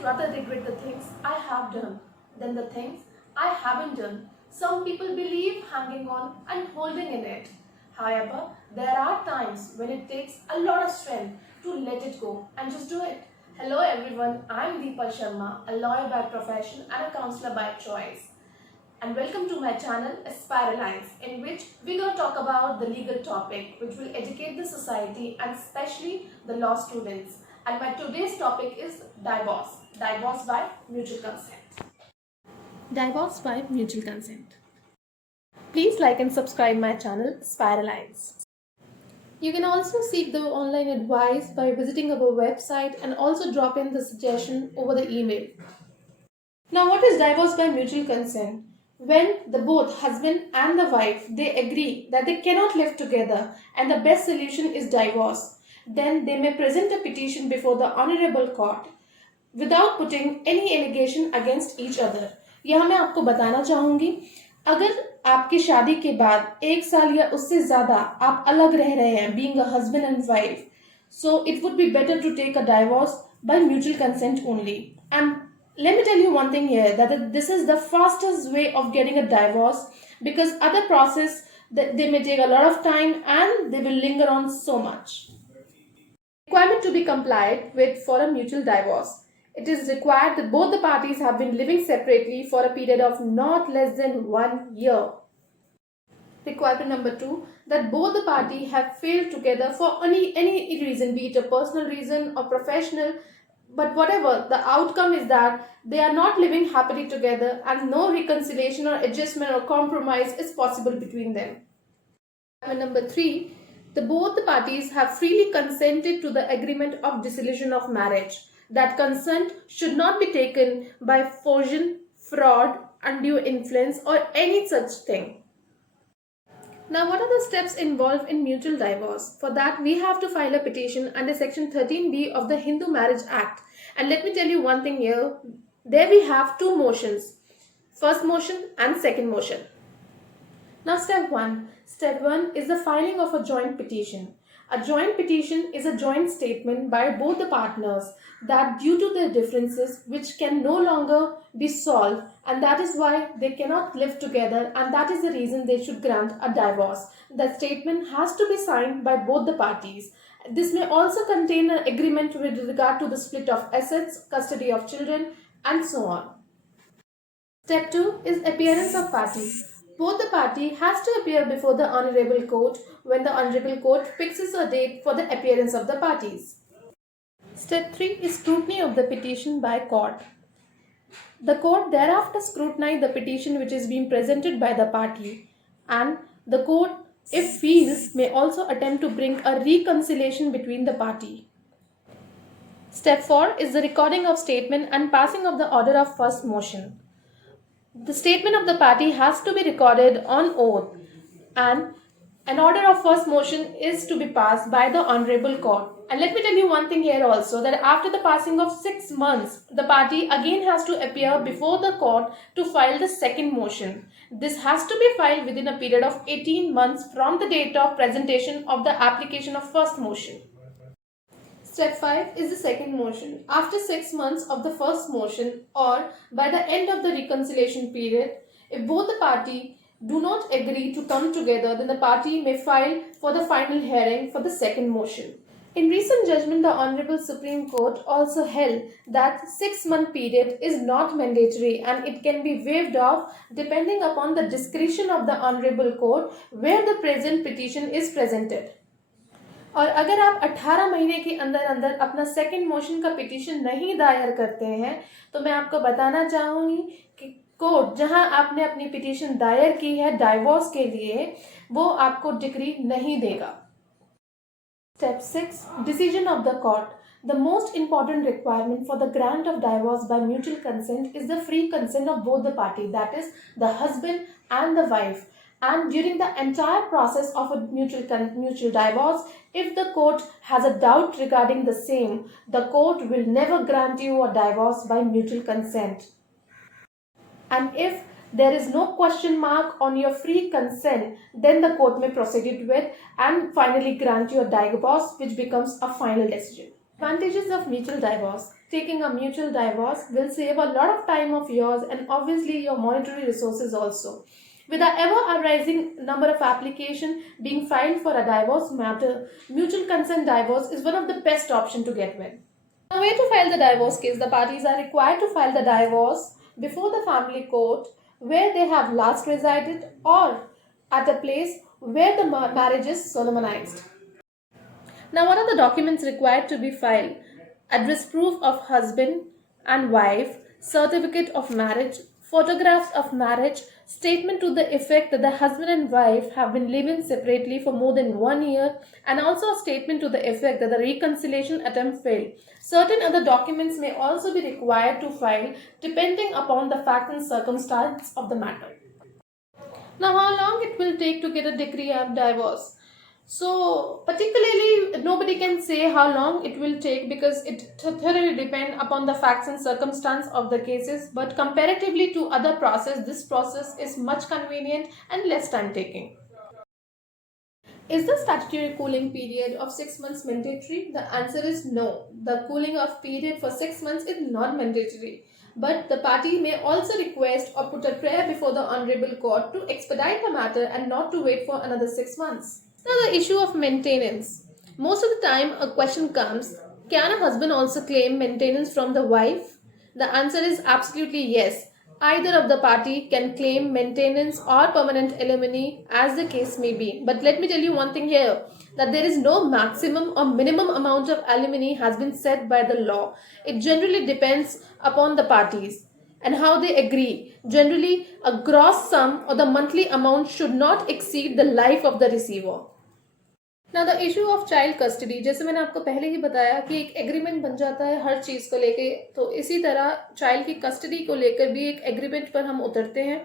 I'd rather regret the things I have done than the things I haven't done. Some people believe hanging on and holding in it. However, there are times when it takes a lot of strength to let it go and just do it. Hello everyone, I'm Deepa Sharma, a lawyer by profession and a counselor by choice. And welcome to my channel Aspire Alliance, in which we're going to talk about the legal topic which will educate the society and especially the law students. And my today's topic is divorce. Divorce by mutual consent. Divorce by mutual consent. Please like and subscribe my channel Aspire Alliance. You can also seek the online advice by visiting our website and also drop in the suggestion over the email. Now, what is divorce by mutual consent? When the both husband and the wife they agree that they cannot live together and the best solution is divorce, then they may present a petition before the honorable court without putting any allegation against each other. यहाँ मैं आपको बताना चाहूँगी, अगर आपकी शादी के बाद 1 साल या उससे ज़्यादा आप अलग रह रहे हैं, being a husband and wife, so it would be better to take a divorce by mutual consent only. And let me tell you one thing here, that this is the fastest way of getting a divorce, because other process that they may take a lot of time and they will linger on so much. Requirement to be complied with for a mutual divorce. It is required that both the parties have been living separately for a period of not less than 1 year. Requirement number 2, that both the parties have failed together for any reason, be it a personal reason or professional, but whatever, the outcome is that they are not living happily together and no reconciliation or adjustment or compromise is possible between them. Requirement number 3, both the parties have freely consented to the agreement of dissolution of marriage. That consent should not be taken by fortune, fraud, undue influence or any such thing. Now, what are the steps involved in mutual divorce? For that, we have to file a petition under Section 13B of the Hindu Marriage Act. And let me tell you one thing here. There we have 2 motions. First motion and second motion. Now, step 1. Step 1 is the filing of a joint petition. A joint petition is a joint statement by both the partners that due to their differences which can no longer be solved, and that is why they cannot live together, and that is the reason they should grant a divorce. The statement has to be signed by both the parties. This may also contain an agreement with regard to the split of assets, custody of children, and so on. Step 2 is appearance of parties. Both the party has to appear before the honorable court when the honorable court fixes a date for the appearance of the parties. Step 3 is scrutiny of the petition by court. The court thereafter scrutinize the petition which is being presented by the party, and the court, if feels, may also attempt to bring a reconciliation between the party. Step 4 is the recording of statement and passing of the order of first motion. The statement of the party has to be recorded on oath, and an order of first motion is to be passed by the honorable court. And let me tell you one thing here also, that after the passing of 6 months, the party again has to appear before the court to file the second motion. This has to be filed within a period of 18 months from the date of presentation of the application of first motion. Step 5 is the second motion. After 6 months of the first motion or by the end of the reconciliation period, if both the parties do not agree to come together, then the party may file for the final hearing for the second motion. In recent judgment, the Honorable Supreme Court also held that 6-month period is not mandatory and it can be waived off depending upon the discretion of the Honorable Court where the present petition is presented. और अगर आप 18 महीने के अंदर अंदर अपना second motion का petition नहीं दायर करते हैं, तो मैं आपको बताना चाहूँगी कि कोर्ट जहां आपने अपनी पिटीशन दायर की है डाइवोर्स के लिए, वो आपको डिक्री नहीं देगा. Step 6. Decision of the court. The most important requirement for the grant of divorce by mutual consent is the free consent of both the parties, that is, the husband and the wife. And during the entire process of a mutual divorce, if the court has a doubt regarding the same, the court will never grant you a divorce by mutual consent. And if there is no question mark on your free consent, then the court may proceed it with and finally grant you a divorce, which becomes a final decision. Advantages of mutual divorce. taking a mutual divorce will save a lot of time of yours and obviously your monetary resources also. With the ever arising number of applications being filed for a divorce matter, mutual consent divorce is one of the best options to get with. Now, way to file the divorce case, the parties are required to file the divorce before the family court where they have last resided or at a place where the marriage is solemnized. Now, what are the documents required to be filed? Address proof of husband and wife, certificate of marriage, photographs of marriage, statement to the effect that the husband and wife have been living separately for more than 1 year, and also a statement to the effect that the reconciliation attempt failed. Certain other documents may also be required to file depending upon the fact and circumstance of the matter. Now, how long it will take to get a decree of divorce? So, particularly, nobody can say how long it will take because it thoroughly depends upon the facts and circumstance of the cases. But comparatively to other process, this process is much convenient and less time taking. Is the statutory cooling period of 6 months mandatory? The answer is no. The cooling off period for 6 months is not mandatory. But the party may also request or put a prayer before the Honorable Court to expedite the matter and not to wait for another 6 months. Now, the issue of maintenance. Most of the time, a question comes, can a husband also claim maintenance from the wife? The answer is absolutely yes. Either of the party can claim maintenance or permanent alimony as the case may be. But let me tell you one thing here, that there is no maximum or minimum amount of alimony has been set by the law. It generally depends upon the parties and how they agree. Generally, a gross sum or the monthly amount should not exceed the life of the receiver. ना the issue of child custody, जैसे मैंने आपको पहले ही बताया कि एक agreement बन जाता है हर चीज़ को लेके, तो इसी तरह चाइल्ड की कस्टडी को लेकर भी एक एग्रीमेंट पर हम उतरते हैं.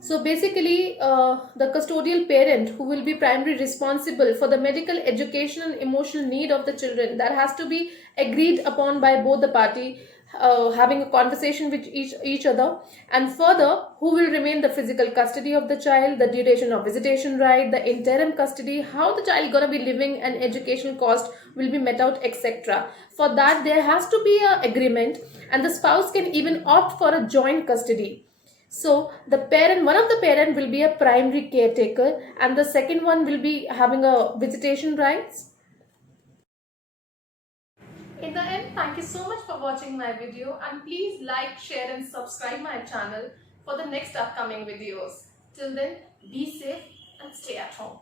So basically, the custodial parent who will be primarily responsible for the medical, education and emotional need of the children, that has to be agreed upon by both the party, having a conversation with each other. And further, who will remain the physical custody of the child, the duration of visitation right, the interim custody, how the child gonna be living and educational cost will be met out, etc. For that, there has to be a agreement, and the spouse can even opt for a joint custody. So the parent, one of the parent will be a primary caretaker and the second one will be having a visitation rights. In the end, thank you so much for watching my video, and please like, share and subscribe my channel for the next upcoming videos. Till then, be safe and stay at home.